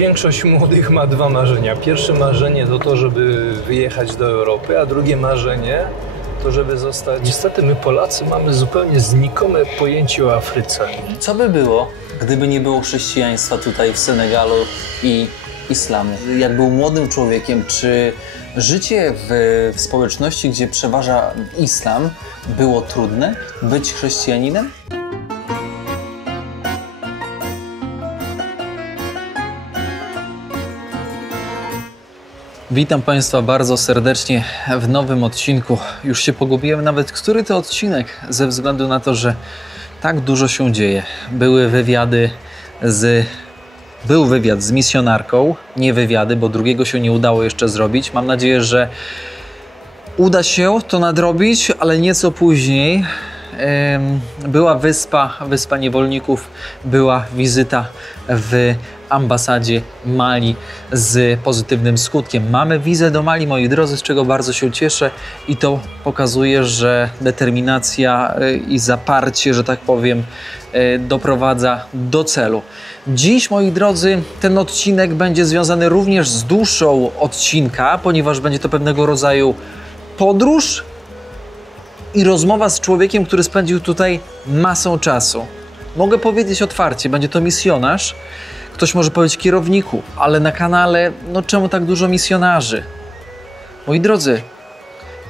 Większość młodych ma dwa marzenia. Pierwsze marzenie to to, żeby wyjechać do Europy, a drugie marzenie to, żeby zostać... Niestety my Polacy mamy zupełnie znikome pojęcie o Afryce. Co by było, gdyby nie było chrześcijaństwa tutaj w Senegalu i islamu? Jak był młodym człowiekiem, czy życie w społeczności, gdzie przeważa islam, było trudne? Być chrześcijaninem? Witam Państwa bardzo serdecznie w nowym odcinku. Już się pogubiłem nawet, który to odcinek, ze względu na to, że tak dużo się dzieje. Był wywiad z misjonarką, nie wywiady, bo drugiego się nie udało jeszcze zrobić. Mam nadzieję, że uda się to nadrobić, ale nieco później. Była wyspa niewolników, była wizyta w ambasadzie Mali z pozytywnym skutkiem. Mamy wizę do Mali, moi drodzy, z czego bardzo się cieszę i to pokazuje, że determinacja i zaparcie, że tak powiem, doprowadza do celu. Dziś, moi drodzy, ten odcinek będzie związany również z duszą odcinka, ponieważ będzie to pewnego rodzaju podróż i rozmowa z człowiekiem, który spędził tutaj masę czasu. Mogę powiedzieć otwarcie, będzie to misjonarz. Ktoś może powiedzieć kierowniku, ale na kanale, no czemu tak dużo misjonarzy? Moi drodzy,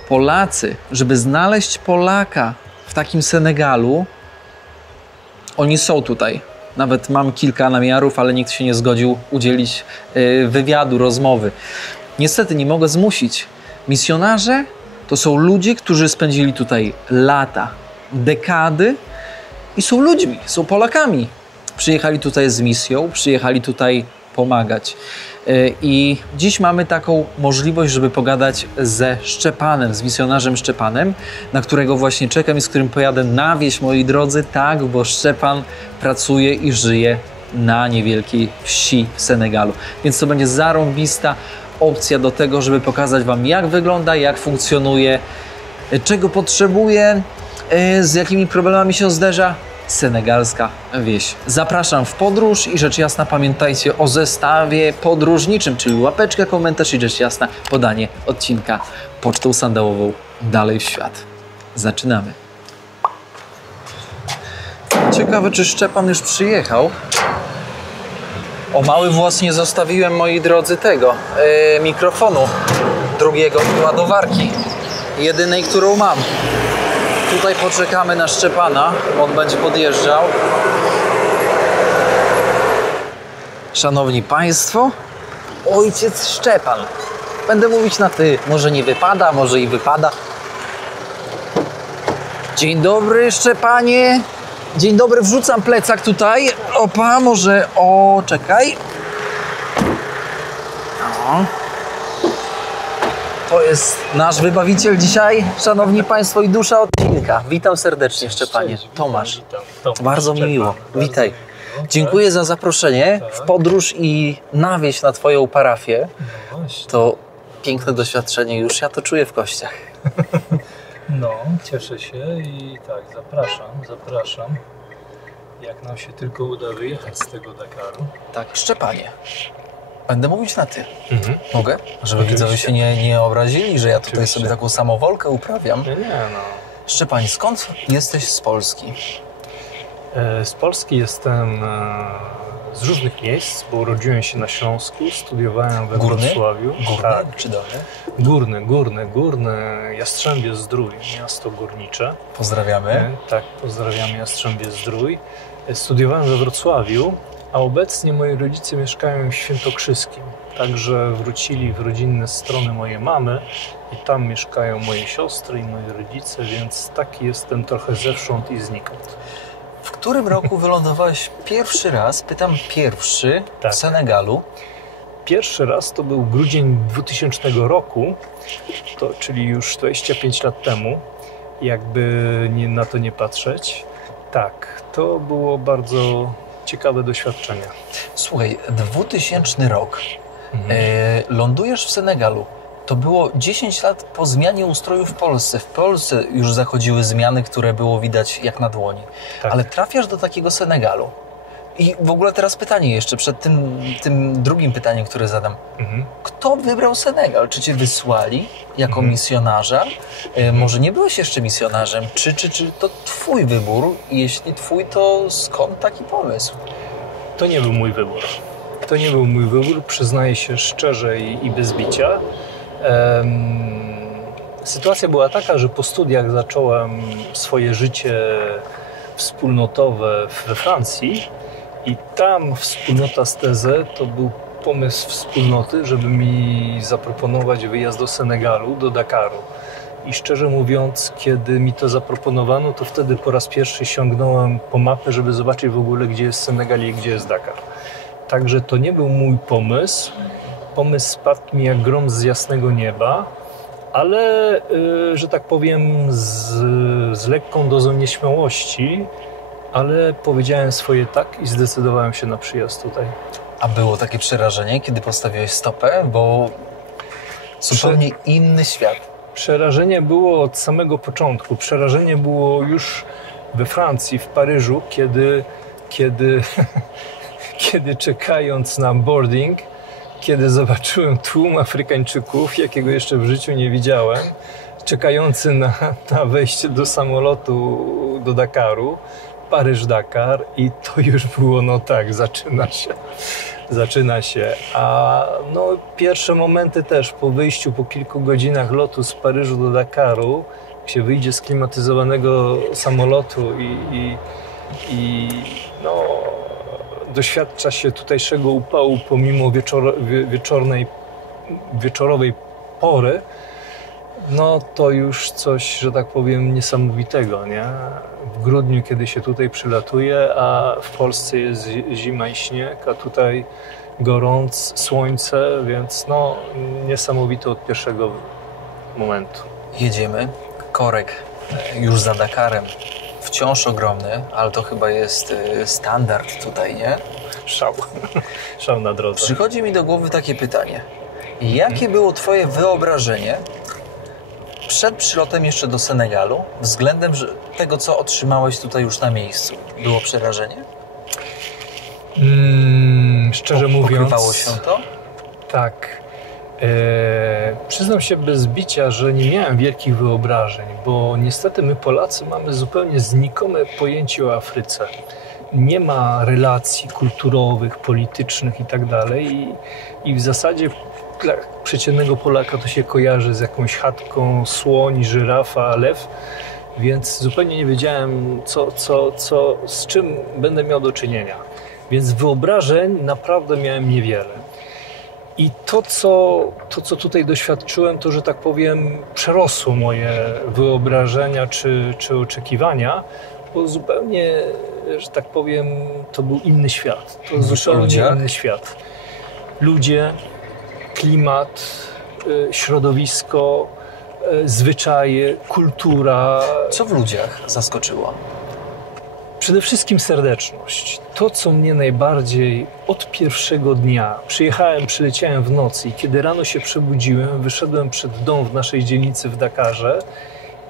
Polacy, żeby znaleźć Polaka w takim Senegalu, oni są tutaj. Nawet mam kilka namiarów, ale nikt się nie zgodził udzielić wywiadu, rozmowy. Niestety nie mogę zmusić. Misjonarze to są ludzie, którzy spędzili tutaj lata, dekady i są ludźmi, są Polakami. Przyjechali tutaj z misją, przyjechali tutaj pomagać. I dziś mamy taką możliwość, żeby pogadać ze Szczepanem, z misjonarzem Szczepanem, na którego właśnie czekam i z którym pojadę na wieś, moi drodzy. Tak, bo Szczepan pracuje i żyje na niewielkiej wsi w Senegalu. Więc to będzie zarąbista opcja do tego, żeby pokazać Wam, jak wygląda, jak funkcjonuje, czego potrzebuje, z jakimi problemami się zderza senegalska wieś. Zapraszam w podróż i rzecz jasna pamiętajcie o zestawie podróżniczym, czyli łapeczka, komentarz i rzecz jasna podanie odcinka pocztą sandałową dalej w świat. Zaczynamy. Ciekawe, czy Szczepan już przyjechał. O mały włos nie zostawiłem, moi drodzy, tego mikrofonu drugiego i ładowarki. Jedynej, którą mam. Tutaj poczekamy na Szczepana, on będzie podjeżdżał. Szanowni Państwo, ojciec Szczepan. Będę mówić na ty. Może nie wypada, może i wypada. Dzień dobry, Szczepanie. Dzień dobry, wrzucam plecak tutaj. Opa, może... O, czekaj. O. To jest nasz wybawiciel dzisiaj, szanowni Państwo, i dusza odcinka. Witam serdecznie, Szczepanie. Tomasz. Bardzo mi miło. Witaj. Dziękuję za zaproszenie w podróż i na wieś na Twoją parafię. To piękne doświadczenie, już ja to czuję w kościach. No, cieszę się i tak, zapraszam. Jak nam się tylko uda wyjechać z tego Dakaru. Tak, Szczepanie. Będę mówić na ty. Mogę? Żeby widzowie się nie obrazili, że ja tutaj sobie taką samowolkę uprawiam. Nie, no. Szczepan, skąd jesteś z Polski? Z Polski jestem z różnych miejsc, bo urodziłem się na Śląsku, studiowałem we Wrocławiu. Górny tak. Czy dolny? Górny. Jastrzębie-Zdrój, miasto górnicze. Pozdrawiamy. Tak, pozdrawiamy Jastrzębie-Zdrój. Studiowałem we Wrocławiu, a obecnie moi rodzice mieszkają w Świętokrzyskim. Także wrócili w rodzinne strony mojej mamy i tam mieszkają moje siostry i moi rodzice, więc taki jestem trochę zewsząd i znikąd. W którym roku wylądowałeś pierwszy raz, pytam pierwszy, tak. W Senegalu? Pierwszy raz to był grudzień 2000 roku, czyli już 25 lat temu, jakby na to nie patrzeć. Tak, to było bardzo ciekawe doświadczenie. Słuchaj, 2000 rok, lądujesz w Senegalu. To było 10 lat po zmianie ustroju w Polsce. W Polsce już zachodziły zmiany, które było widać jak na dłoni. Tak. Ale trafiasz do takiego Senegalu. I w ogóle teraz pytanie jeszcze, przed tym drugim pytaniem, które zadam. Kto wybrał Senegal? Czy cię wysłali jako misjonarza? Może nie byłeś jeszcze misjonarzem? Czy to twój wybór? I jeśli twój, to skąd taki pomysł? To nie był mój wybór. To nie był mój wybór, przyznaję się szczerze i bez bicia. Sytuacja była taka, że po studiach zacząłem swoje życie wspólnotowe we Francji i tam wspólnota z Teze to był pomysł wspólnoty, żeby mi zaproponować wyjazd do Senegalu, do Dakaru. I szczerze mówiąc, kiedy mi to zaproponowano, to wtedy po raz pierwszy sięgnąłem po mapę, żeby zobaczyć w ogóle, gdzie jest Senegal i gdzie jest Dakar. Także to nie był mój pomysł. Pomysł spadł mi jak grom z jasnego nieba, ale, że tak powiem, z lekką dozą nieśmiałości, ale powiedziałem swoje tak i zdecydowałem się na przyjazd tutaj. A było takie przerażenie, kiedy postawiłeś stopę? Bo zupełnie inny świat. Przerażenie było od samego początku. Przerażenie było już we Francji, w Paryżu, kiedy czekając na boarding, kiedy zobaczyłem tłum Afrykańczyków, jakiego jeszcze w życiu nie widziałem, czekający na wejście do samolotu do Dakaru, Paryż-Dakar, i to już było, no tak, zaczyna się. A no, pierwsze momenty też po wyjściu, po kilku godzinach lotu z Paryżu do Dakaru, jak się wyjdzie z klimatyzowanego samolotu i no, doświadcza się tutejszego upału pomimo wieczorowej pory, no to już coś, że tak powiem, niesamowitego, nie? W grudniu, kiedy się tutaj przylatuje, a w Polsce jest zima i śnieg, a tutaj gorąc, słońce, więc no niesamowite od pierwszego momentu. Jedziemy. Korek już za Dakarem. Wciąż ogromny, ale to chyba jest standard tutaj, nie? Szał na drodze. Przychodzi mi do głowy takie pytanie. Jakie było twoje wyobrażenie przed przylotem jeszcze do Senegalu względem tego, co otrzymałeś tutaj już na miejscu? Było przerażenie? Szczerze mówiąc... Pokrywało się to? Tak. Przyznam się bez bicia, że nie miałem wielkich wyobrażeń, bo niestety my Polacy mamy zupełnie znikome pojęcie o Afryce. Nie ma relacji kulturowych, politycznych i tak dalej i w zasadzie dla przeciętnego Polaka to się kojarzy z jakąś chatką, słoń, żyrafa, lew, więc zupełnie nie wiedziałem, z czym będę miał do czynienia. Więc wyobrażeń naprawdę miałem niewiele. I to, co tutaj doświadczyłem, to, że tak powiem, przerosło moje wyobrażenia czy oczekiwania, bo zupełnie, że tak powiem, to był inny świat. To zupełnie inny świat. Ludzie, klimat, środowisko, zwyczaje, kultura. Co w ludziach zaskoczyło? Przede wszystkim serdeczność. To, co mnie najbardziej od pierwszego dnia. Przyleciałem w nocy i kiedy rano się przebudziłem, wyszedłem przed dom w naszej dzielnicy w Dakarze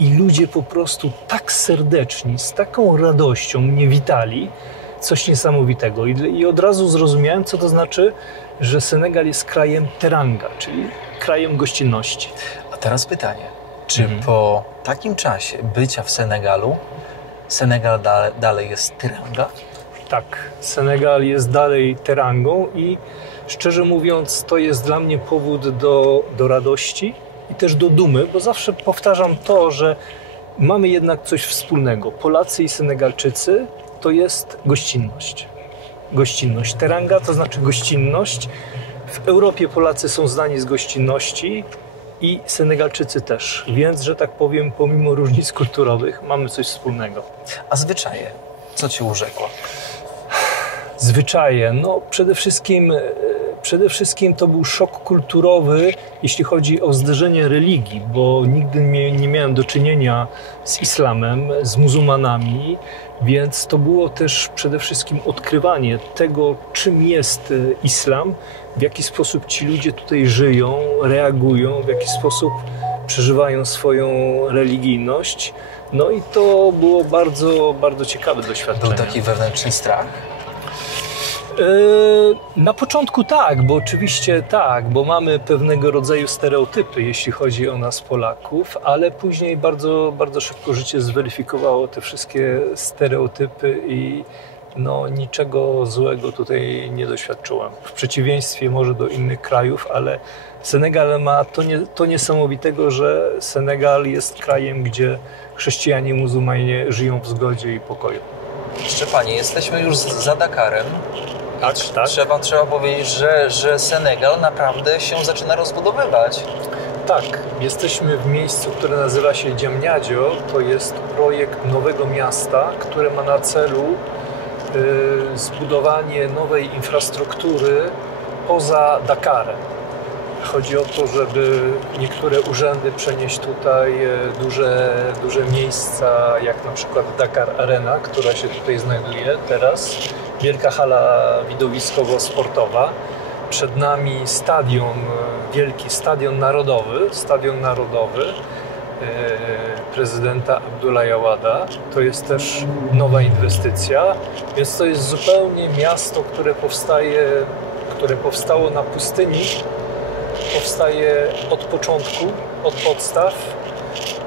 i ludzie po prostu tak serdeczni, z taką radością mnie witali. Coś niesamowitego. I od razu zrozumiałem, co to znaczy, że Senegal jest krajem teranga, czyli krajem gościnności. A teraz pytanie. Czy po takim czasie bycia w Senegalu Senegal dalej jest teranga? Tak, Senegal jest dalej terangą i szczerze mówiąc to jest dla mnie powód do radości i też do dumy, bo zawsze powtarzam to, że mamy jednak coś wspólnego. Polacy i Senegalczycy to jest gościnność. Gościnność. Teranga to znaczy gościnność. W Europie Polacy są znani z gościnności i Senegalczycy też. Więc, że tak powiem, pomimo różnic kulturowych mamy coś wspólnego. A zwyczaje? Co cię urzekło? Zwyczaje? No przede wszystkim to był szok kulturowy, jeśli chodzi o zderzenie religii, bo nigdy nie miałem do czynienia z islamem, z muzułmanami, więc to było też przede wszystkim odkrywanie tego, czym jest islam, w jaki sposób ci ludzie tutaj żyją, reagują, w jaki sposób przeżywają swoją religijność. No i to było bardzo, bardzo ciekawe doświadczenie. Był taki wewnętrzny strach? Na początku tak, bo oczywiście tak, bo mamy pewnego rodzaju stereotypy, jeśli chodzi o nas Polaków, ale później bardzo, bardzo szybko życie zweryfikowało te wszystkie stereotypy i no, niczego złego tutaj nie doświadczyłem. W przeciwieństwie może do innych krajów, ale Senegal ma to niesamowitego, że Senegal jest krajem, gdzie chrześcijanie i muzułmanie żyją w zgodzie i pokoju. Szczepanie, jesteśmy już za Dakarem. Tak. Trzeba powiedzieć, że Senegal naprawdę się zaczyna rozbudowywać. Tak, jesteśmy w miejscu, które nazywa się Diamniadio. To jest projekt nowego miasta, które ma na celu zbudowanie nowej infrastruktury poza Dakarem. Chodzi o to, żeby niektóre urzędy przenieść tutaj, duże miejsca, jak na przykład Dakar Arena, która się tutaj znajduje teraz. Wielka hala widowiskowo-sportowa. Przed nami stadion, wielki stadion narodowy prezydenta Abdoulaye Wada. To jest też nowa inwestycja, więc to jest zupełnie miasto, które powstało na pustyni, powstaje od początku, od podstaw.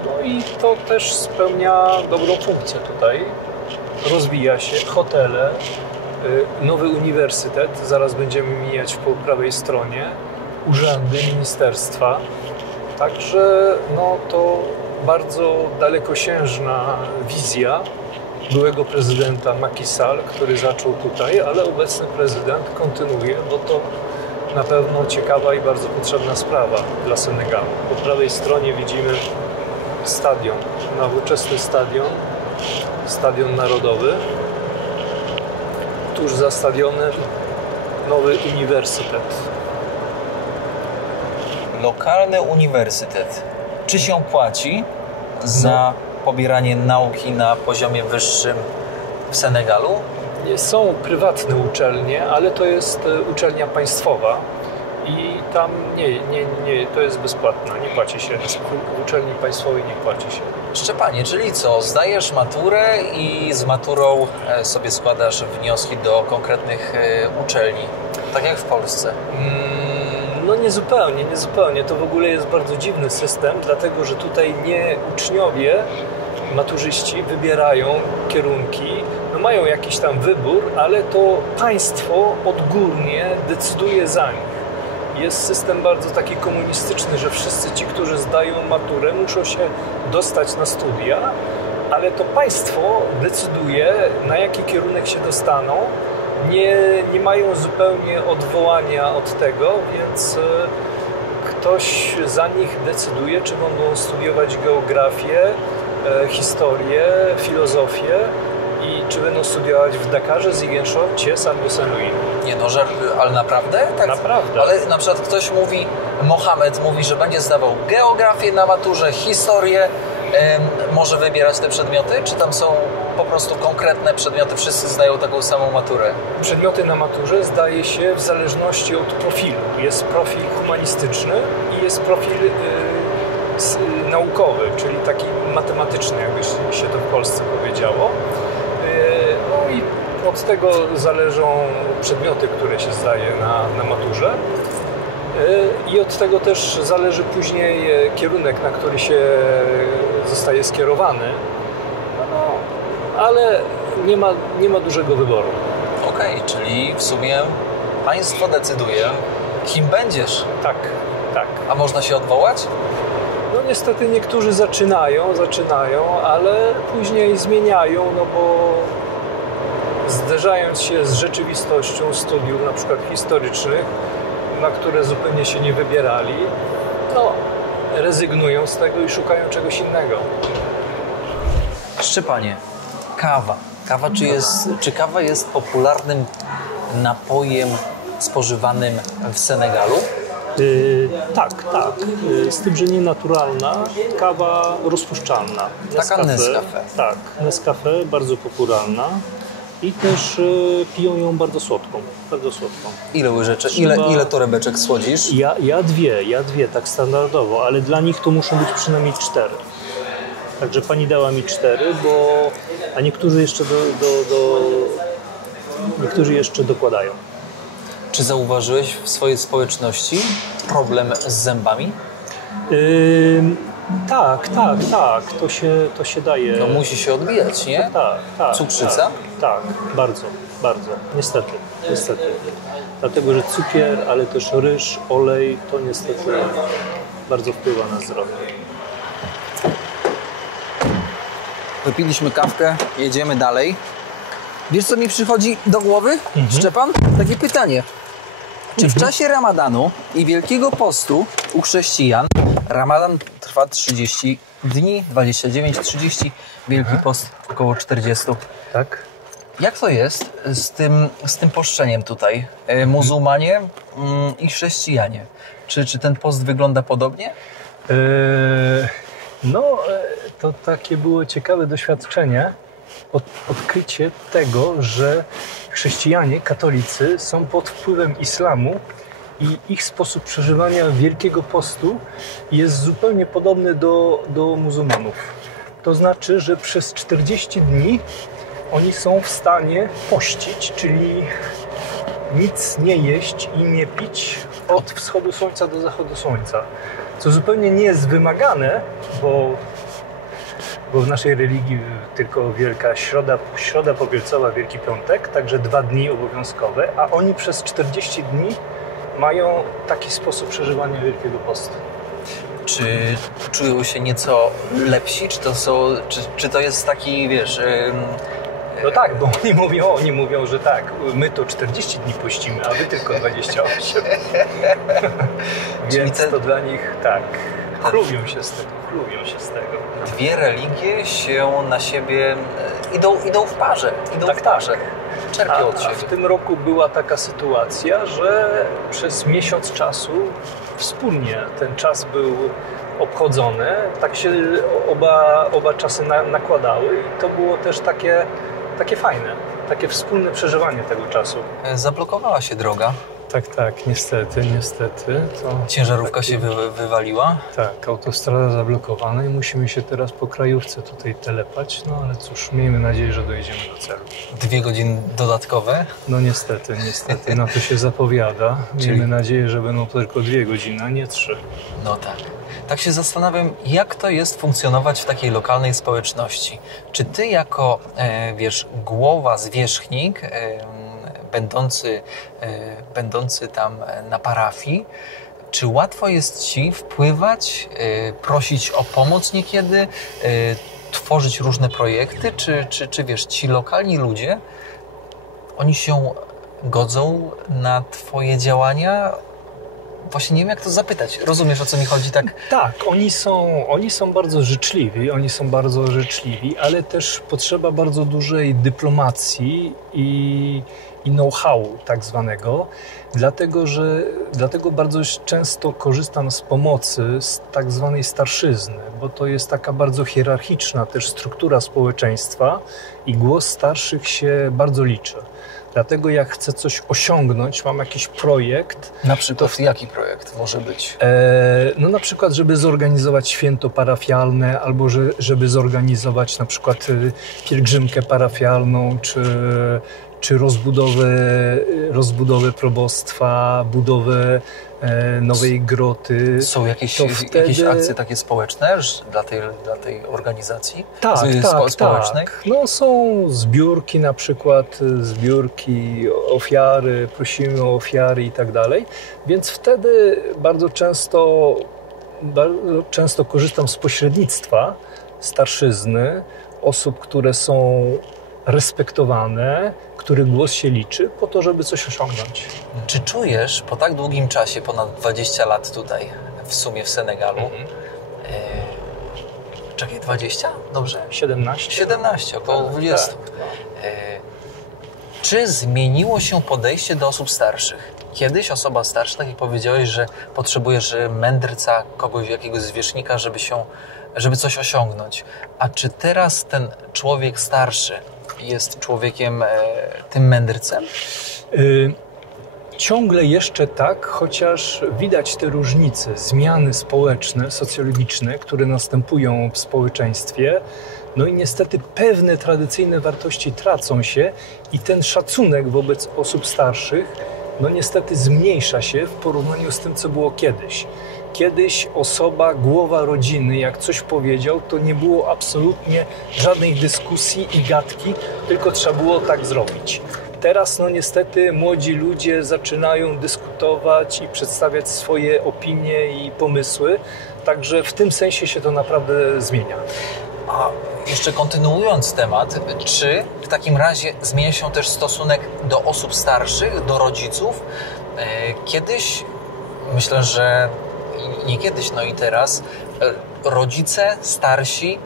No i to też spełnia dobrą funkcję tutaj. Rozwija się, hotele, nowy uniwersytet, zaraz będziemy mijać po prawej stronie, urzędy, ministerstwa. Także no, to bardzo dalekosiężna wizja byłego prezydenta Macky Sall, który zaczął tutaj, ale obecny prezydent kontynuuje, bo to na pewno ciekawa i bardzo potrzebna sprawa dla Senegalu. Po prawej stronie widzimy stadion, nowoczesny stadion narodowy. Tuż za stadionem nowy uniwersytet. Lokalny uniwersytet. Czy się płaci za pobieranie nauki na poziomie wyższym w Senegalu? Są prywatne uczelnie, ale to jest uczelnia państwowa i tam nie, to jest bezpłatne, nie płaci się. W uczelni państwowej nie płaci się. Szczepanie, czyli co? Zdajesz maturę i z maturą sobie składasz wnioski do konkretnych uczelni, tak jak w Polsce? No niezupełnie. To w ogóle jest bardzo dziwny system, dlatego że tutaj nie uczniowie, maturzyści wybierają kierunki, no mają jakiś tam wybór, ale to państwo odgórnie decyduje za nich. Jest system bardzo taki komunistyczny, że wszyscy ci, którzy zdają maturę, muszą się dostać na studia, ale to państwo decyduje, na jaki kierunek się dostaną. Nie mają zupełnie odwołania od tego, więc ktoś za nich decyduje, czy będą studiować geografię, historię, filozofię i czy będą studiować w Dakarze, Ziguinchor, albo Saint-Louis. Nie no, ale naprawdę? Tak? Naprawdę. Ale na przykład ktoś mówi, Mohamed mówi, że będzie zdawał geografię na maturze, historię, może wybierać te przedmioty? Czy tam są po prostu konkretne przedmioty, wszyscy zdają taką samą maturę? Przedmioty na maturze zdaje się w zależności od profilu. Jest profil humanistyczny i jest profil naukowy, czyli taki matematyczny, jakby się to w Polsce powiedziało. No i od tego zależą przedmioty, które się zdaje na maturze. I od tego też zależy później kierunek, na który się zostaje skierowany. No, ale nie ma dużego wyboru. Okej, czyli w sumie państwo decyduje, kim będziesz. Tak. A można się odwołać? No niestety niektórzy zaczynają, ale później zmieniają, no bo zderzając się z rzeczywistością studiów, na przykład historycznych, na które zupełnie się nie wybierali, no rezygnują z tego i szukają czegoś innego. Szczepanie, kawa. Czy kawa jest popularnym napojem spożywanym w Senegalu? Tak. Z tym, że nie naturalna, kawa rozpuszczalna. Taka Nescafe. Tak, Nescafe, bardzo popularna. I też piją ją bardzo słodką. Ile łyżeczek, ile torebeczek słodzisz? Ja dwie, tak standardowo, ale dla nich to muszą być przynajmniej 4. Także pani dała mi 4, a niektórzy jeszcze niektórzy jeszcze dokładają. Czy zauważyłeś w swojej społeczności problem z zębami? Tak. To się daje. To musi się odbijać, nie? Tak. Cukrzyca? Tak, bardzo. Niestety. Dlatego, że cukier, ale też ryż, olej, to niestety bardzo wpływa na zdrowie. Wypiliśmy kawkę, jedziemy dalej. Wiesz, co mi przychodzi do głowy, Szczepan? Takie pytanie. Czy w czasie Ramadanu i Wielkiego Postu u chrześcijan, Ramadan trwa 30 dni, 29-30, Wielki Post około 40. Tak? Jak to jest z tym poszczeniem tutaj? Muzułmanie i chrześcijanie. Czy ten post wygląda podobnie? To takie było ciekawe doświadczenie, odkrycie tego, że chrześcijanie, katolicy są pod wpływem islamu i ich sposób przeżywania Wielkiego Postu jest zupełnie podobny do muzułmanów. To znaczy, że przez 40 dni oni są w stanie pościć, czyli nic nie jeść i nie pić od wschodu słońca do zachodu słońca. Co zupełnie nie jest wymagane, bo w naszej religii tylko Wielka Środa Popielcowa, Wielki Piątek, także 2 dni obowiązkowe, a oni przez 40 dni mają taki sposób przeżywania Wielkiego Postu. Czy czują się nieco lepsi? Czy to jest taki, wiesz... No tak, bo oni mówią, że tak, my to 40 dni pościmy, a wy tylko 28. Więc to dla nich tak, chlubią się z tego. Dwie religie się na siebie idą w parze. Czerpią od siebie. W tym roku była taka sytuacja, że przez miesiąc czasu wspólnie ten czas był obchodzony. Tak się oba czasy nakładały i to było też takie fajne, takie wspólne przeżywanie tego czasu. Zablokowała się droga. Tak, niestety. To ciężarówka się wywaliła? Tak, autostrada zablokowana i musimy się teraz po krajówce tutaj telepać, no ale cóż, miejmy nadzieję, że dojedziemy do celu. 2 godziny dodatkowe? No niestety, na to się zapowiada. Miejmy nadzieję, że będą tylko 2 godziny, a nie 3. No tak. Tak się zastanawiam, jak to jest funkcjonować w takiej lokalnej społeczności. Czy ty jako, głowa, zwierzchnik, będący tam na parafii, czy łatwo jest ci wpływać, prosić o pomoc niekiedy, tworzyć różne projekty, czy wiesz, ci lokalni ludzie, oni się godzą na twoje działania? Właśnie nie wiem, jak to zapytać. Rozumiesz, o co mi chodzi? Tak, oni są bardzo życzliwi, ale też potrzeba bardzo dużej dyplomacji i know-how tak zwanego, dlatego bardzo często korzystam z pomocy z tak zwanej starszyzny, bo to jest taka bardzo hierarchiczna też struktura społeczeństwa i głos starszych się bardzo liczy. Dlatego jak chcę coś osiągnąć, mam jakiś projekt. Na przykład jaki projekt może być? No na przykład, żeby zorganizować święto parafialne, albo żeby zorganizować na przykład pielgrzymkę parafialną, czy rozbudowę probostwa, budowę nowej groty. Są jakieś akcje takie społeczne dla tej organizacji? Tak, społecznej? Tak. No są zbiórki, na przykład ofiary, prosimy o ofiary i tak dalej, więc wtedy bardzo często korzystam z pośrednictwa starszyzny, osób, które są respektowane, których głos się liczy po to, żeby coś osiągnąć. Czy czujesz po tak długim czasie, ponad 20 lat tutaj w sumie w Senegalu, czekaj, 20? Dobrze? 17, około 20. Tak. Czy zmieniło się podejście do osób starszych? Kiedyś osoba starsza, tak jak powiedziałeś, że potrzebujesz mędrca, kogoś, jakiegoś zwierzchnika, żeby coś osiągnąć. A czy teraz ten człowiek starszy jest człowiekiem tym mędrcem? Ciągle jeszcze tak, chociaż widać te różnice, zmiany społeczne, socjologiczne, które następują w społeczeństwie. No i niestety pewne tradycyjne wartości tracą się i ten szacunek wobec osób starszych, no niestety zmniejsza się w porównaniu z tym, co było kiedyś. Kiedyś osoba, głowa rodziny, jak coś powiedział, to nie było absolutnie żadnej dyskusji i gadki, tylko trzeba było tak zrobić. Teraz no niestety młodzi ludzie zaczynają dyskutować i przedstawiać swoje opinie i pomysły, także w tym sensie się to naprawdę zmienia. A jeszcze kontynuując temat, czy w takim razie zmienia się też stosunek do osób starszych, do rodziców? Kiedyś, myślę, że nie kiedyś, no i teraz, rodzice starsi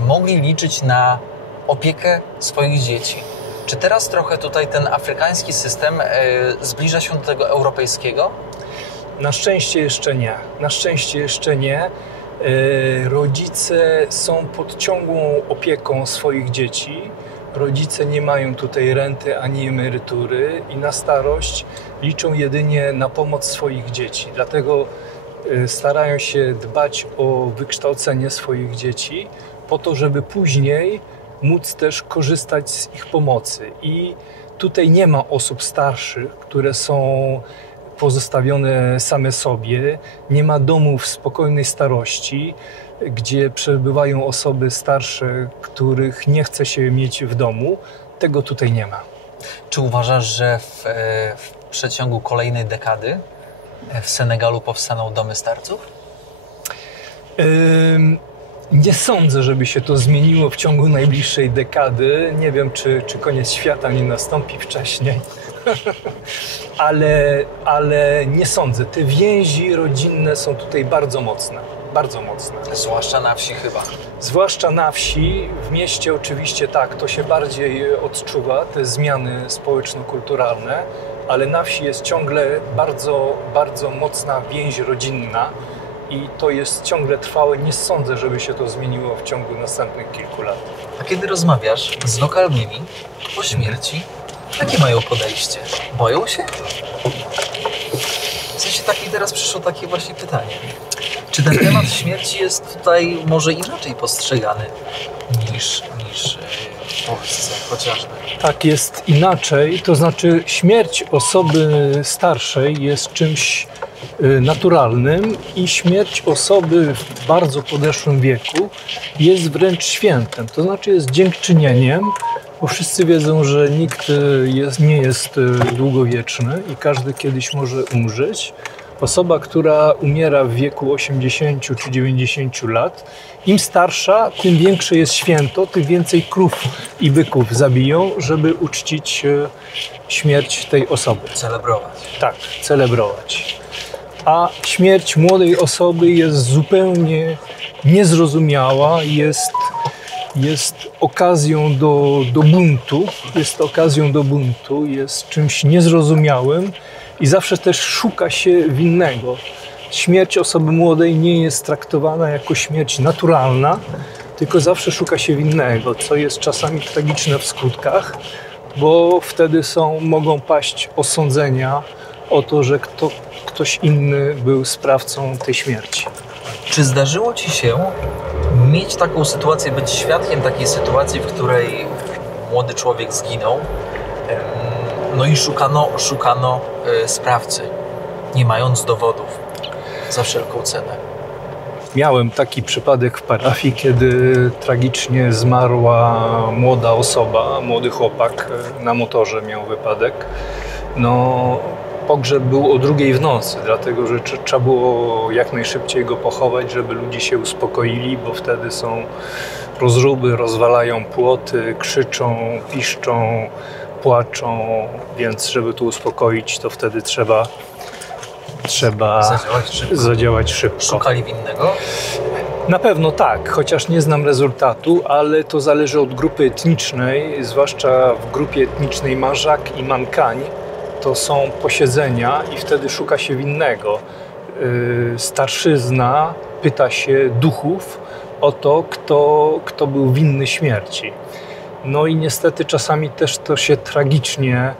mogli liczyć na opiekę swoich dzieci. Czy teraz trochę tutaj ten afrykański system zbliża się do tego europejskiego? Na szczęście jeszcze nie. Na szczęście jeszcze nie. Rodzice są pod ciągłą opieką swoich dzieci. Rodzice nie mają tutaj renty ani emerytury i na starość liczą jedynie na pomoc swoich dzieci. Dlatego starają się dbać o wykształcenie swoich dzieci po to, żeby później móc też korzystać z ich pomocy. I tutaj nie ma osób starszych, które są pozostawione same sobie, nie ma domów spokojnej starości, gdzie przebywają osoby starsze, których nie chce się mieć w domu. Tego tutaj nie ma. Czy uważasz, że w przeciągu kolejnej dekady w Senegalu powstaną domy starców? Nie sądzę, żeby się to zmieniło w ciągu najbliższej dekady. Nie wiem, czy koniec świata nie nastąpi wcześniej. ale nie sądzę. Te więzi rodzinne są tutaj bardzo mocne. Bardzo mocne. Zwłaszcza na wsi chyba. Zwłaszcza na wsi. W mieście oczywiście tak, to się bardziej odczuwa, te zmiany społeczno-kulturalne, ale na wsi jest ciągle bardzo, bardzo mocna więź rodzinna i to jest ciągle trwałe. Nie sądzę, żeby się to zmieniło w ciągu następnych kilku lat. A kiedy rozmawiasz z lokalnymi po śmierci, jakie mają podejście? Boją się? W sensie teraz przyszło takie właśnie pytanie. Czy ten temat śmierci jest tutaj może inaczej postrzegany niż w Polsce chociażby? Tak, jest inaczej. To znaczy śmierć osoby starszej jest czymś naturalnym i śmierć osoby w bardzo podeszłym wieku jest wręcz świętem. To znaczy jest dziękczynieniem, bo wszyscy wiedzą, że nikt nie jest długowieczny i każdy kiedyś może umrzeć. Osoba, która umiera w wieku 80 czy 90 lat, im starsza, tym większe jest święto, tym więcej krów i byków zabiją, żeby uczcić śmierć tej osoby. Celebrować. Tak, celebrować. A śmierć młodej osoby jest zupełnie niezrozumiała, jest okazją do buntu, jest czymś niezrozumiałym i zawsze też szuka się winnego. Śmierć osoby młodej nie jest traktowana jako śmierć naturalna, tylko zawsze szuka się winnego, co jest czasami tragiczne w skutkach, bo wtedy mogą paść osądzenia o to, że ktoś inny był sprawcą tej śmierci. Czy zdarzyło Ci się mieć taką sytuację, być świadkiem takiej sytuacji, w której młody człowiek zginął, no i szukano sprawcy, nie mając dowodów, za wszelką cenę? Miałem taki przypadek w parafii, kiedy tragicznie zmarła młoda osoba, młody chłopak, na motorze miał wypadek. Pogrzeb był o 2:00 w nocy, dlatego że trzeba było jak najszybciej go pochować, żeby ludzie się uspokoili, bo wtedy są rozruby, rozwalają płoty, krzyczą, piszczą, płaczą, więc żeby to uspokoić, to wtedy trzeba zadziałać szybko. Szukali winnego? Na pewno tak, chociaż nie znam rezultatu, ale to zależy od grupy etnicznej, zwłaszcza w grupie etnicznej Manżak i Mankań. To są posiedzenia i wtedy szuka się winnego. Starszyzna pyta się duchów o to, kto był winny śmierci. No i niestety czasami też to się tragicznie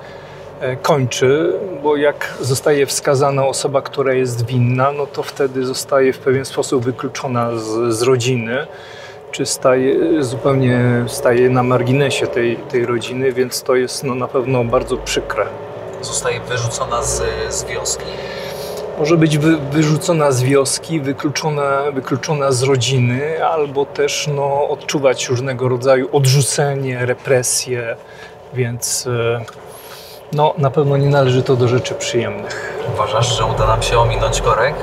kończy, bo jak zostaje wskazana osoba, która jest winna, no to wtedy zostaje w pewien sposób wykluczona z rodziny, czy staje na marginesie tej rodziny, więc to jest no, na pewno bardzo przykre. Zostaje wyrzucona z wioski. Może być wyrzucona z wioski, wykluczona z rodziny, albo też no, odczuwać różnego rodzaju odrzucenie, represje, więc no, na pewno nie należy to do rzeczy przyjemnych. Uważasz, że uda nam się ominąć korek?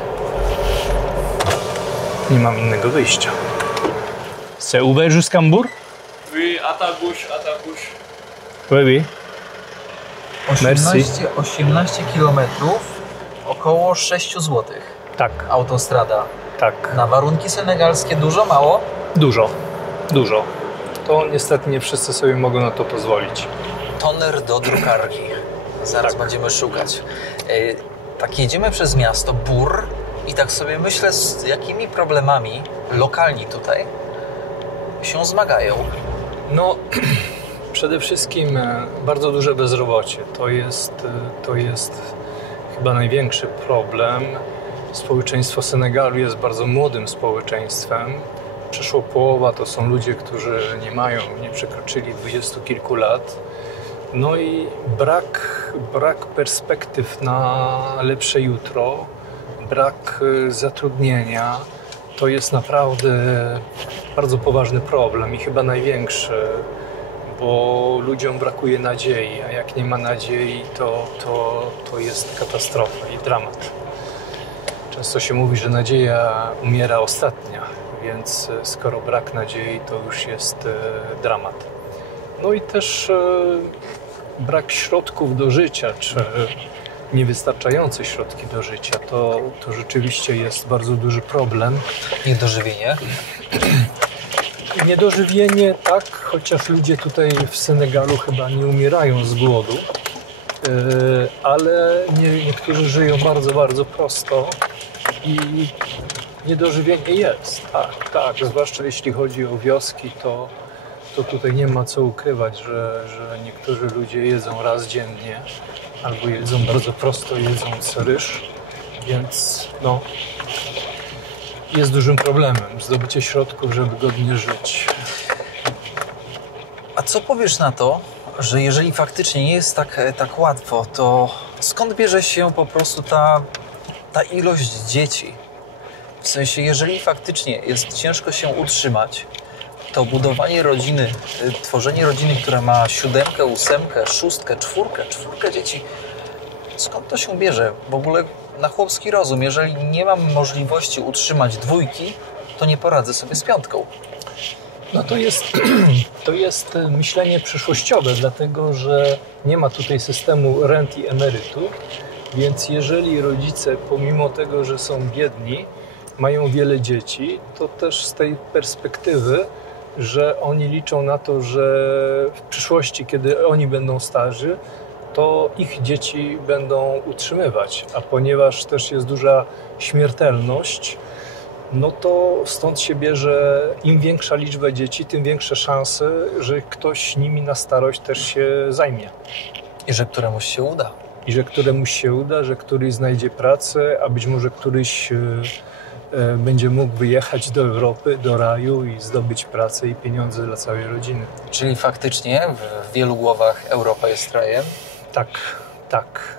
Nie mam innego wyjścia. C'est ouvert jusqu'à Hambourg? Oui, à ta gauche, à ta gauche. Oui, oui. 18 kilometrów, około 6 zł. Tak, Autostrada. tak. Na warunki senegalskie dużo, mało? Dużo. To niestety nie wszyscy sobie mogą na to pozwolić. Toner do drukarki. Zaraz Tak. będziemy szukać. Tak jedziemy przez miasto Bur i tak sobie myślę, z jakimi problemami lokalni tutaj się zmagają. No, przede wszystkim bardzo duże bezrobocie. To jest chyba największy problem. Społeczeństwo Senegalu jest bardzo młodym społeczeństwem. Przeszło połowa to są ludzie, którzy nie przekroczyli 20 kilku lat. No i brak perspektyw na lepsze jutro, brak zatrudnienia, to jest naprawdę bardzo poważny problem i chyba największy, bo ludziom brakuje nadziei, a jak nie ma nadziei, to jest katastrofa i dramat. Często się mówi, że nadzieja umiera ostatnia, więc skoro brak nadziei, to już jest dramat. No i też brak środków do życia, czy niewystarczające środki do życia, to rzeczywiście jest bardzo duży problem. Niedożywienie. Niedożywienie, tak, chociaż ludzie tutaj w Senegalu chyba nie umierają z głodu, ale niektórzy żyją bardzo, bardzo prosto i niedożywienie jest, tak, zwłaszcza jeśli chodzi o wioski, to tutaj nie ma co ukrywać, że niektórzy ludzie jedzą raz dziennie albo jedzą bardzo prosto, jedząc ryż, więc no, jest dużym problemem zdobycie środków, żeby godnie żyć. A co powiesz na to, że jeżeli faktycznie nie jest tak łatwo, to skąd bierze się po prostu ta ilość dzieci? W sensie, jeżeli faktycznie jest ciężko się utrzymać, to budowanie rodziny, tworzenie rodziny, która ma 7, 8, 6, 4 dzieci, skąd to się bierze? W ogóle na chłopski rozum, jeżeli nie mam możliwości utrzymać 2, to nie poradzę sobie z 5. No to jest myślenie przyszłościowe, dlatego że nie ma tutaj systemu rent i emerytur, więc jeżeli rodzice, pomimo tego, że są biedni, mają wiele dzieci, to też z tej perspektywy, że oni liczą na to, że w przyszłości, kiedy oni będą starzy, to ich dzieci będą utrzymywać, a ponieważ też jest duża śmiertelność, no to stąd się bierze, im większa liczba dzieci, tym większe szanse, że ktoś nimi na starość też się zajmie. I że któremuś się uda. Że któryś znajdzie pracę, a być może któryś będzie mógł wyjechać do Europy, do raju i zdobyć pracę i pieniądze dla całej rodziny. Czyli faktycznie w wielu głowach Europa jest rajem? Tak.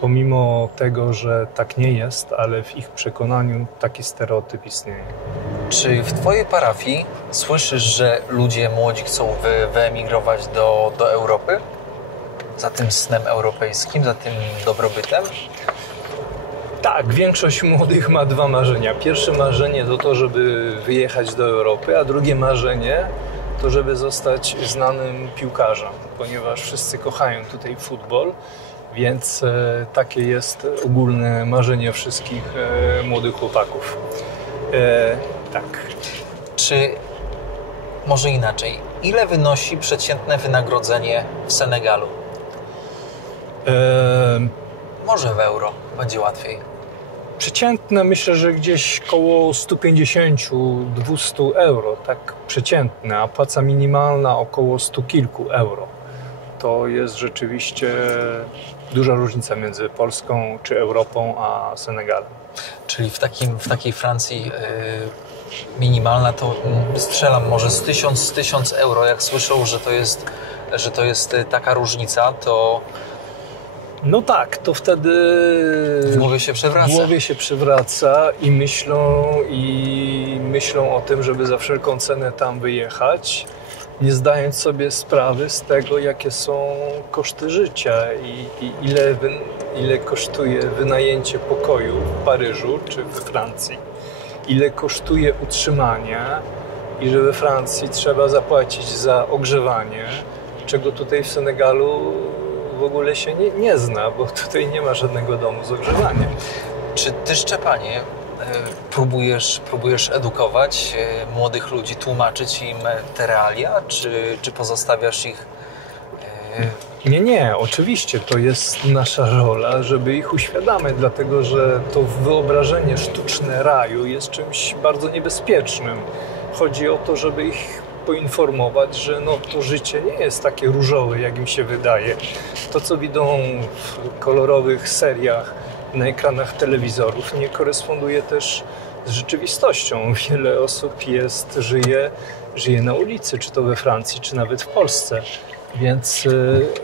Pomimo tego, że tak nie jest, ale w ich przekonaniu taki stereotyp istnieje. Czy w twojej parafii słyszysz, że ludzie młodzi chcą wyemigrować do Europy? Za tym snem europejskim, za tym dobrobytem? Tak, większość młodych ma 2 marzenia. Pierwsze marzenie to, żeby wyjechać do Europy, a drugie marzenie to, żeby zostać znanym piłkarzem, ponieważ wszyscy kochają tutaj futbol, więc takie jest ogólne marzenie wszystkich młodych chłopaków. Tak. Czy może inaczej, ile wynosi przeciętne wynagrodzenie w Senegalu? Może w euro, będzie łatwiej. Przeciętne myślę, że gdzieś koło 150-200 euro, tak przeciętne, a płaca minimalna około 100 kilku euro. to jest rzeczywiście duża różnica między Polską czy Europą a Senegalem. Czyli w takiej Francji minimalna to strzelam może z 1000 euro. Jak słyszą, że to jest taka różnica, to No tak, to wtedy w głowie się przewraca. W głowie się przewraca i myślą o tym, żeby za wszelką cenę tam wyjechać, nie zdając sobie sprawy z tego, jakie są koszty życia i ile kosztuje wynajęcie pokoju w Paryżu czy we Francji, ile kosztuje utrzymanie i że we Francji trzeba zapłacić za ogrzewanie, czego tutaj w Senegalu w ogóle się nie zna, bo tutaj nie ma żadnego domu z ogrzewaniem. Czy ty, Szczepanie, próbujesz edukować młodych ludzi, tłumaczyć im te realia, czy pozostawiasz ich? Nie, oczywiście to jest nasza rola, żeby ich uświadamiać, dlatego że to wyobrażenie sztuczne raju jest czymś bardzo niebezpiecznym. Chodzi o to, żeby ich poinformować, że to życie nie jest takie różowe, jak im się wydaje. To, co widzą w kolorowych seriach na ekranach telewizorów, nie koresponduje też z rzeczywistością. Wiele osób żyje na ulicy, czy to we Francji, czy nawet w Polsce. Więc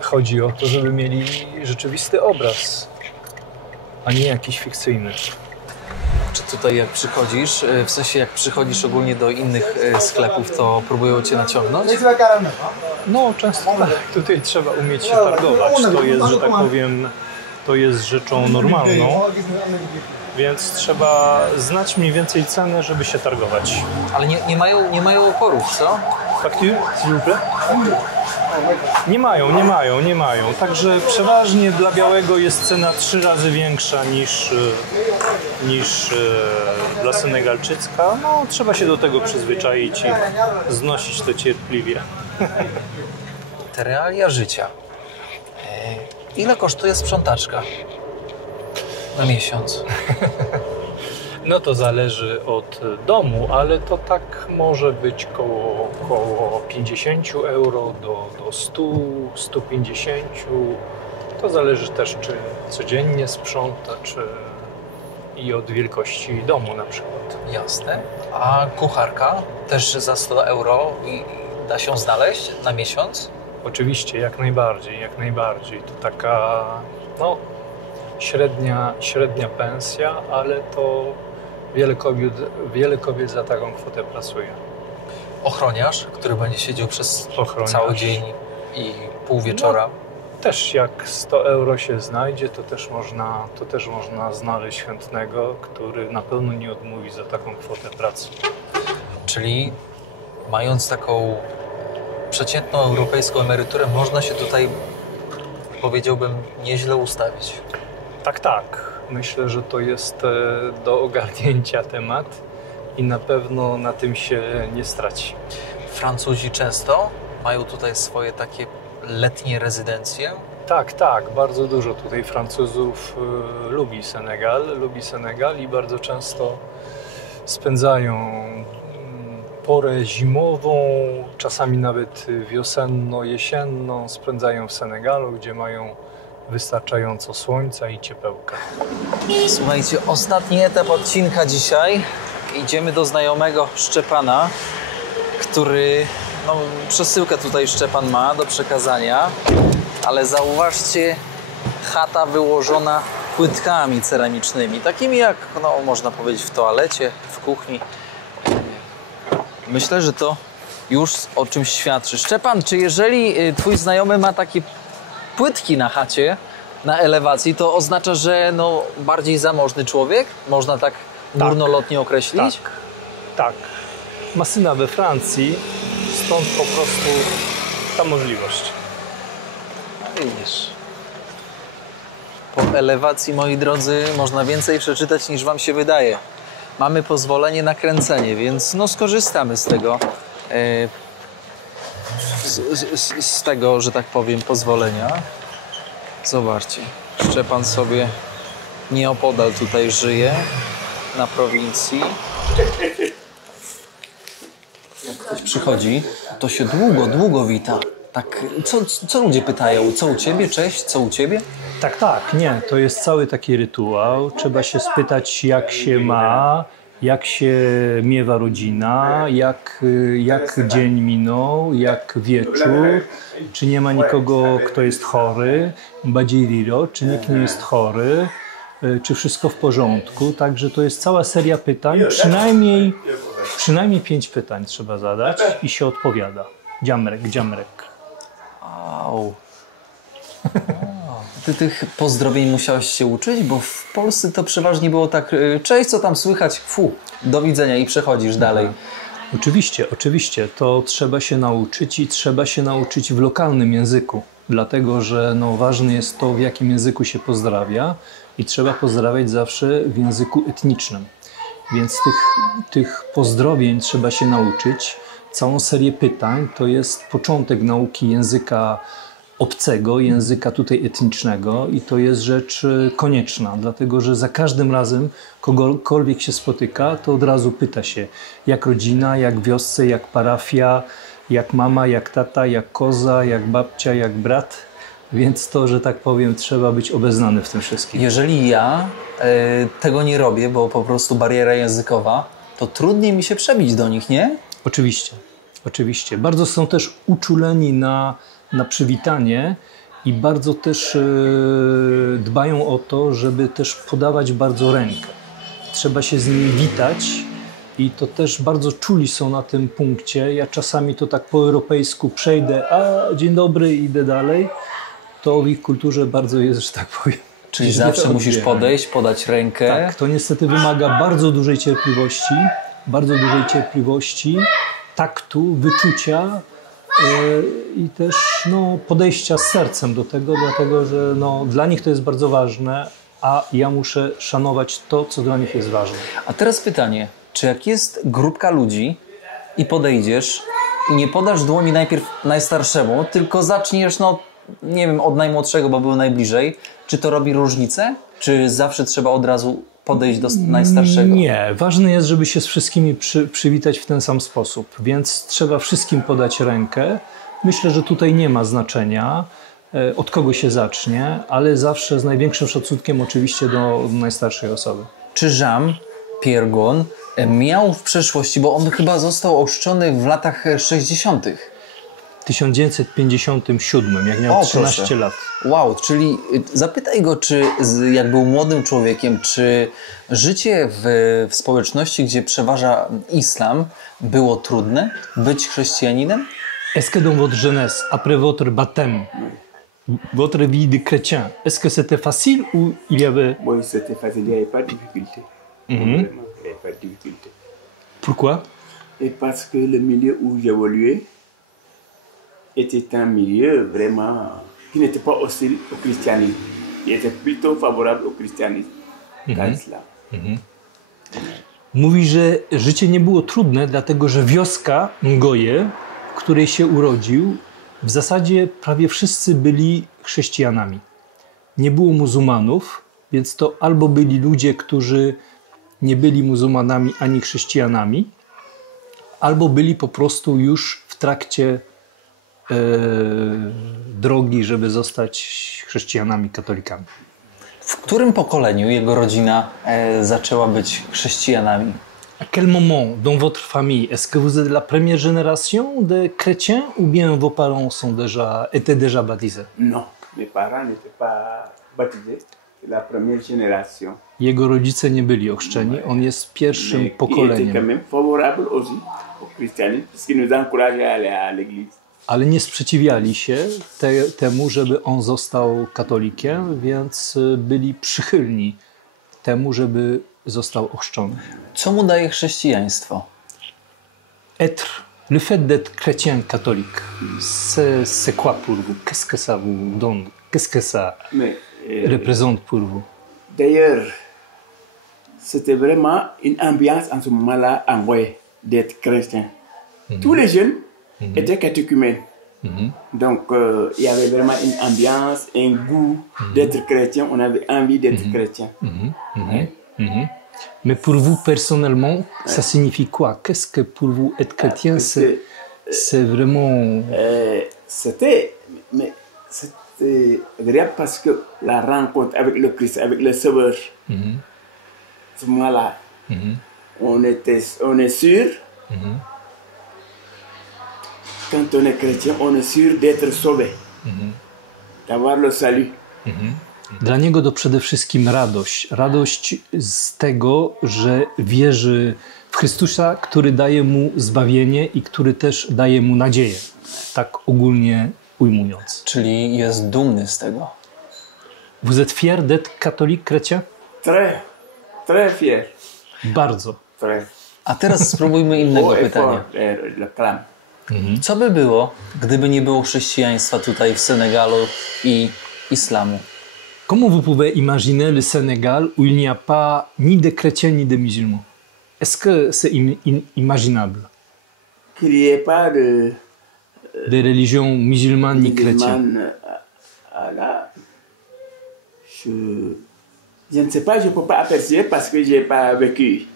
chodzi o to, żeby mieli rzeczywisty obraz, a nie jakiś fikcyjny. Czy tutaj jak przychodzisz, w sensie jak przychodzisz ogólnie do innych sklepów, to próbują cię naciągnąć? No, często tak. Tutaj trzeba umieć się targować. To jest, że tak powiem, to jest rzeczą normalną, więc trzeba znać mniej więcej cenę, żeby się targować. Ale nie mają oporów, co? Facture, s'il vous plaît? Nie mają. Także przeważnie dla białego jest cena 3 razy większa niż dla Senegalczycka. No, trzeba się do tego przyzwyczaić i znosić to cierpliwie. Te realia życia. Ile kosztuje sprzątaczka na miesiąc? No to zależy od domu, ale to tak może być koło 50 euro do 100, 150. To zależy też, czy codziennie sprząta, i od wielkości domu na przykład. Jasne. A kucharka też za 100 euro da się znaleźć na miesiąc? Oczywiście, jak najbardziej. To taka średnia pensja, ale to wiele kobiet za taką kwotę pracuje. Ochroniarz, który będzie siedział przez cały dzień i pół wieczora. Też jak 100 euro się znajdzie, to też można znaleźć chętnego, który na pewno nie odmówi za taką kwotę pracy. Czyli mając taką przeciętną europejską emeryturę, można się tutaj, powiedziałbym, nieźle ustawić. Tak. Myślę, że to jest do ogarnięcia temat i na pewno na tym się nie straci. Francuzi często mają tutaj swoje takie letnie rezydencje? Tak. Bardzo dużo tutaj Francuzów lubi Senegal i bardzo często spędzają porę zimową, czasami nawet wiosenno-jesienną spędzają w Senegalu, gdzie mają wystarczająco słońca i ciepełka. Słuchajcie, ostatni etap odcinka dzisiaj. Idziemy do znajomego Szczepana, który, przesyłkę tutaj Szczepan ma do przekazania, ale zauważcie, chata wyłożona płytkami ceramicznymi, takimi jak, można powiedzieć, w toalecie, w kuchni. Myślę, że to już o czymś świadczy. Szczepan, czy jeżeli twój znajomy ma takie płytki na chacie, na elewacji, to oznacza, że bardziej zamożny człowiek? Można tak górnolotnie określić? Tak. Ma syna we Francji, stąd po prostu ta możliwość. Widzisz. Po elewacji, moi drodzy, można więcej przeczytać, niż wam się wydaje. Mamy pozwolenie na kręcenie, więc skorzystamy z tego, z tego, że tak powiem, pozwolenia. Zobaczcie, Szczepan sobie nieopodal tutaj żyje, na prowincji. Jak ktoś przychodzi, to się długo wita. Tak, co ludzie pytają? Co u ciebie? Cześć, co u ciebie? Tak, nie, to jest cały taki rytuał. Trzeba się spytać, jak się ma, jak się miewa rodzina, jak dzień minął, jak wieczór, czy nie ma nikogo, kto jest chory, Badziriro, czy nikt nie jest chory, czy wszystko w porządku. Także to jest cała seria pytań, przynajmniej 5 pytań trzeba zadać i się odpowiada. Dziamrek. Wow. Ty tych pozdrowień musiałeś się uczyć? Bo w Polsce to przeważnie było tak, cześć, co tam słychać? Do widzenia i przechodzisz dalej. Oczywiście, to trzeba się nauczyć i trzeba się nauczyć w lokalnym języku, dlatego że ważne jest to, w jakim języku się pozdrawia i trzeba pozdrawiać zawsze w języku etnicznym. Więc tych pozdrowień trzeba się nauczyć. Całą serię pytań to jest początek nauki języka obcego, języka tutaj etnicznego i to jest rzecz konieczna, dlatego że za każdym razem, kogokolwiek się spotyka, to od razu pyta się, jak rodzina, jak wiosce, jak parafia, jak mama, jak tata, jak koza, jak babcia, jak brat, więc to, że tak powiem, trzeba być obeznany w tym wszystkim. Jeżeli ja tego nie robię, bo po prostu bariera językowa, to trudniej mi się przebić do nich, nie? Oczywiście. Bardzo są też uczuleni na przywitanie i bardzo też dbają o to, żeby też podawać bardzo rękę. Trzeba się z nimi witać i to też bardzo czuli są na tym punkcie. Ja czasami to tak po europejsku przejdę, dzień dobry, idę dalej. To w ich kulturze bardzo jest, że tak powiem. Czyli zawsze musisz podejść, podać rękę. Tak, to niestety wymaga bardzo dużej cierpliwości, taktu, wyczucia i też podejścia z sercem do tego, dlatego że dla nich to jest bardzo ważne, a ja muszę szanować to, co dla nich jest ważne. A teraz pytanie, czy jak jest grupka ludzi i podejdziesz i nie podasz dłoni najpierw najstarszemu, tylko zaczniesz, nie wiem, od najmłodszego, bo był najbliżej, czy to robi różnicę? Czy zawsze trzeba od razu podejść do najstarszego? Nie, ważne jest, żeby się z wszystkimi przywitać w ten sam sposób, więc trzeba wszystkim podać rękę. Myślę, że tutaj nie ma znaczenia, od kogo się zacznie, ale zawsze z największym szacunkiem oczywiście do najstarszej osoby. Czy Jean Piergon miał w przeszłości, bo on chyba został ochrzczony w latach 60. W 1957, jak miał 13 lat. Wow, czyli zapytaj go, czy jak był młodym człowiekiem, czy życie w społeczności, gdzie przeważa islam, było trudne? Być chrześcijaninem? Est-ce que dans votre jeunesse, après votre baptême, votre vie de chrétien, est-ce que c'était facile ou il y avait... Oui, c'était facile, il n'y avait pas de difficulté. Vraiment, il n'y avait pas de difficulté. Pourquoi? Et parce que le milieu où j'évoluais était un milieu vraiment qui n'était pas hostile au christianisme. Il était plutôt favorable au christianisme qu'à l'islam. Mówi, że życie nie było trudne, dlatego że wioska Ngoje, w której się urodził, w zasadzie prawie wszyscy byli chrześcijanami. Nie było muzułmanów, więc to albo byli ludzie, którzy nie byli muzułmanami ani chrześcijanami, albo byli po prostu już w trakcie drogi, żeby zostać chrześcijanami, katolikami. W którym pokoleniu jego rodzina zaczęła być chrześcijanami? À quel moment dans votre famille, est-ce que vous êtes la première génération de chrétiens ou bien vos parents étaient déjà baptisés? Non, mes parents n'étaient pas baptisés. C'est la première génération. Jego rodzice nie byli ochrzczeni, on jest pierwszym Mais il était pokoleniem. quand même favorable aussi au christianisme, puisqu'il nous encourageait à aller à l'église. Ale nie sprzeciwiali się temu, żeby on został katolikiem, więc byli przychylni temu, żeby został ochrzczony. Co mu daje chrześcijaństwo? Le fait d'être chrétien catholique, c'est quoi pour vous? Qu'est-ce que ça vous donne? Qu'est-ce que ça Mais, représente pour vous? d'ailleurs, c'était vraiment une ambiance en ce moment-là en vrai d'être chrétien. Tous les jeunes étaient catéchumènes. Donc, il y avait vraiment une ambiance, un goût d'être chrétien. On avait envie d'être chrétien. Mais pour vous, personnellement, ça signifie quoi? Qu'est-ce que pour vous, être chrétien, c'est vraiment... c'était agréable parce que la rencontre avec le Christ, avec le Sauveur, ce moment-là, on est sûr, quand on est chrétien, on est sûr d'être sauvé, d'avoir le salut. Dla niego to przede wszystkim radość. Radość z tego, że wierzy w Chrystusa, który daje mu zbawienie i który też daje mu nadzieję. Tak ogólnie ujmując. Czyli jest dumny z tego. Vous êtes fier d'être catholique chrétien? Très fier. Bardzo. Très. A teraz spróbujmy innego pytania. Le clan. Co by było, gdyby nie było chrześcijaństwa tutaj w Senegalu i islamu? Comment vous pouvez imaginer le Sénégal où il n'y a pas ni de chrétiens ni de musulmans? Est-ce que c'est imaginable? Qu'il n'y ait pas de religions musulmanes ni chrétiennes. Là, je ne sais pas, je ne peux pas apercevoir parce que je n'ai pas vécu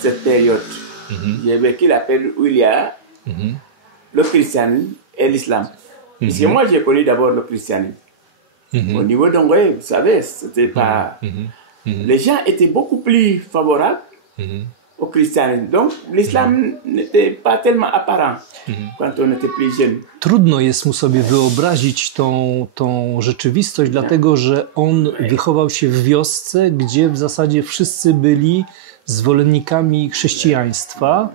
cette période. J'ai vécu la période où il y a le christianisme et l'islam. Parce que moi, j'ai connu d'abord le christianisme. Au niveau d'Angoué, vous savez, c'était pas... Les gens étaient beaucoup plus favorables au christianisme. Donc, l'islam n'était pas tellement apparent quand on était plus jeune. Trudno jest mu sobie wyobrazić tą rzeczywistość, dlatego że on wychował się w wiosce, gdzie w zasadzie wszyscy byli zwolennikami chrześcijaństwa.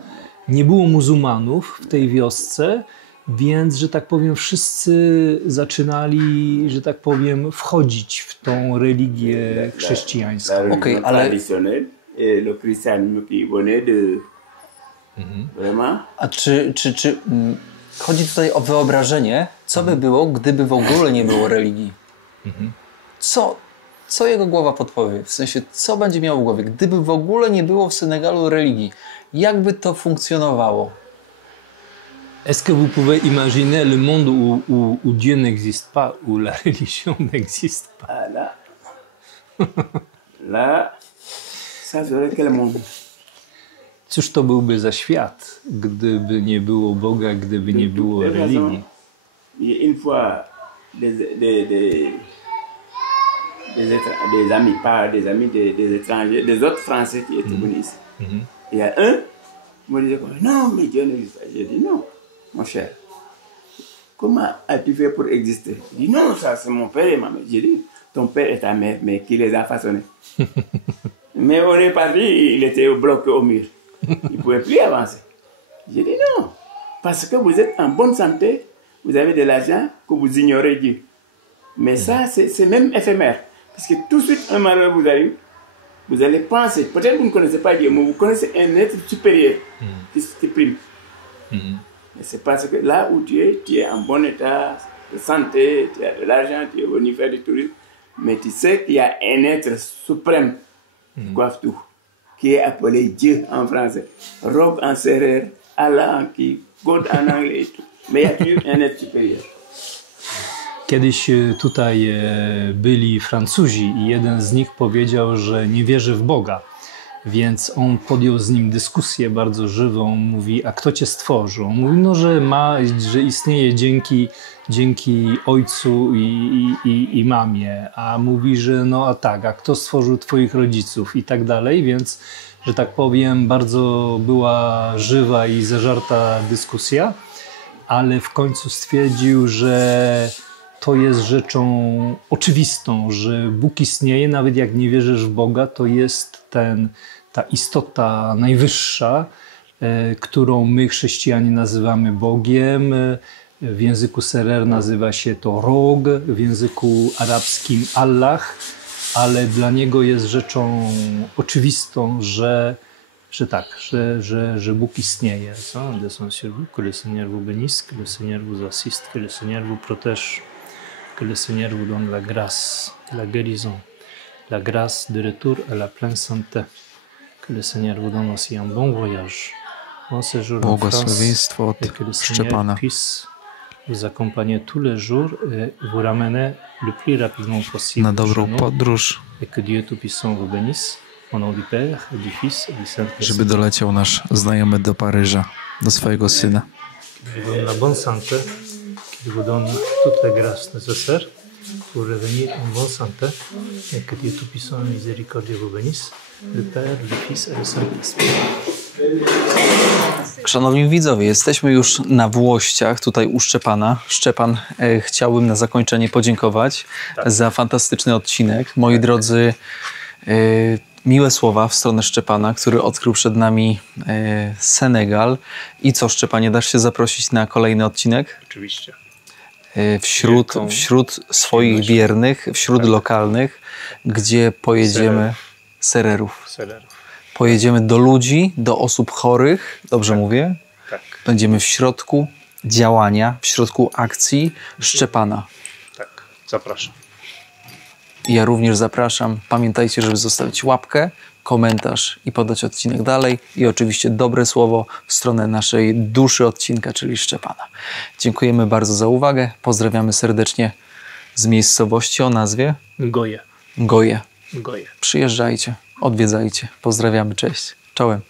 Nie było muzułmanów w tej wiosce, więc, że tak powiem, wszyscy zaczynali, że tak powiem, wchodzić w tą religię chrześcijańską. Okej, ale... Le christianisme qui venait de... Vraiment? A czy chodzi tutaj o wyobrażenie, co by było, gdyby w ogóle nie było religii? Co jego głowa podpowie? W sensie, co będzie miał w głowie? Gdyby w ogóle nie było w Senegalu religii, jak by to funkcjonowało? Est-ce que vous pouvez imaginer le monde où Dieu n'existe pas, où la religion n'existe pas? Ah, là, ça serait quel monde? Cóż to byłby za świat, gdyby nie było Boga, gdyby nie było religii? Une fois, des amis, pas des amis, des étrangers, des autres Français qui étaient venus ici. Il y a un qui me disait, non, mais Dieu n'existe pas. J'ai dit, non, mon cher, comment as-tu fait pour exister? Il dit, non, ça c'est mon père et ma mère. J'ai dit, ton père et ta mère, mais qui les a façonnés? Mais on est parti, il était bloqué au mur. Il ne pouvait plus avancer. J'ai dit, non, parce que vous êtes en bonne santé, vous avez de l'argent, que vous ignorez Dieu. Mais ça, c'est même éphémère. Parce que tout de suite, un malheur vous arrive, vous allez penser, peut-être que vous ne connaissez pas Dieu, mais vous connaissez un être supérieur qui prime. Mais c'est parce que là où tu es en bon état de santé, tu as de l'argent, tu es venu faire du tourisme, mais tu sais qu'il y a un être suprême qui coiffe tout, qui est appelé Dieu en français, Rob en sérère, Allah en qui, God en anglais et tout. Mais il y a toujours un être supérieur. Kiedyś tutaj byli Francuzi i jeden z nich powiedział, że nie wierzy w Boga. Więc on podjął z nim dyskusję bardzo żywą. Mówi, a kto cię stworzył? On mówi, no, że istnieje dzięki ojcu i mamie. A mówi, że no a tak, a kto stworzył twoich rodziców i tak dalej. Więc, że tak powiem, bardzo była żywa i zażarta dyskusja. Ale w końcu stwierdził, że to jest rzeczą oczywistą, że Bóg istnieje, nawet jak nie wierzysz w Boga, to jest ta istota najwyższa, którą my chrześcijanie nazywamy Bogiem. W języku Serer nazywa się to Rog, w języku arabskim Allah, ale dla niego jest rzeczą oczywistą, że Bóg istnieje. Descends sur vous, que le Seigneur vous bénisse, que le Seigneur vous assiste, que le Seigneur vous protège, que le Seigneur vous donne la grâce, la guérison, la grâce de retour à la pleine santé. Que le Seigneur vous donne aussi un bon voyage, bon séjour en France, et que le Seigneur puisse vous accompagner tous les jours et vous ramener le plus rapidement possible na dobrą podróż, et que Dieu Tout-Puissant vous bénisse. Au nom du Père, et du Fils et du Saint-Esprit. Żeby doleciał nasz znajomy do Paryża, do swojego syna. La bonne santé, Il vous donne toute la grâce nécessaire pour revenir en bonne santé et que Dieu Tout-Puissant et Miséricordieux vous bénisse, le Père, le Fils et le Saint-Esprit. Szanowni widzowie, jesteśmy już na Włościach, tutaj u Szczepana. Szczepan, chciałbym na zakończenie podziękować za fantastyczny odcinek. Moi drodzy, miłe słowa w stronę Szczepana, który odkrył przed nami Senegal. I co, Szczepanie, dasz się zaprosić na kolejny odcinek? Oczywiście. Wśród swoich wiernych, wśród lokalnych, gdzie pojedziemy... Sererów. Pojedziemy do ludzi, do osób chorych, dobrze mówię? Tak. Będziemy w środku działania, w środku akcji Szczepana. Tak, zapraszam. I ja również zapraszam. Pamiętajcie, żeby zostawić łapkę, komentarz i podać odcinek dalej. I oczywiście dobre słowo w stronę naszej duszy odcinka, czyli Szczepana. Dziękujemy bardzo za uwagę. Pozdrawiamy serdecznie z miejscowości o nazwie Goje. Goje. Goje. Przyjeżdżajcie, odwiedzajcie. Pozdrawiamy, cześć. Czołem.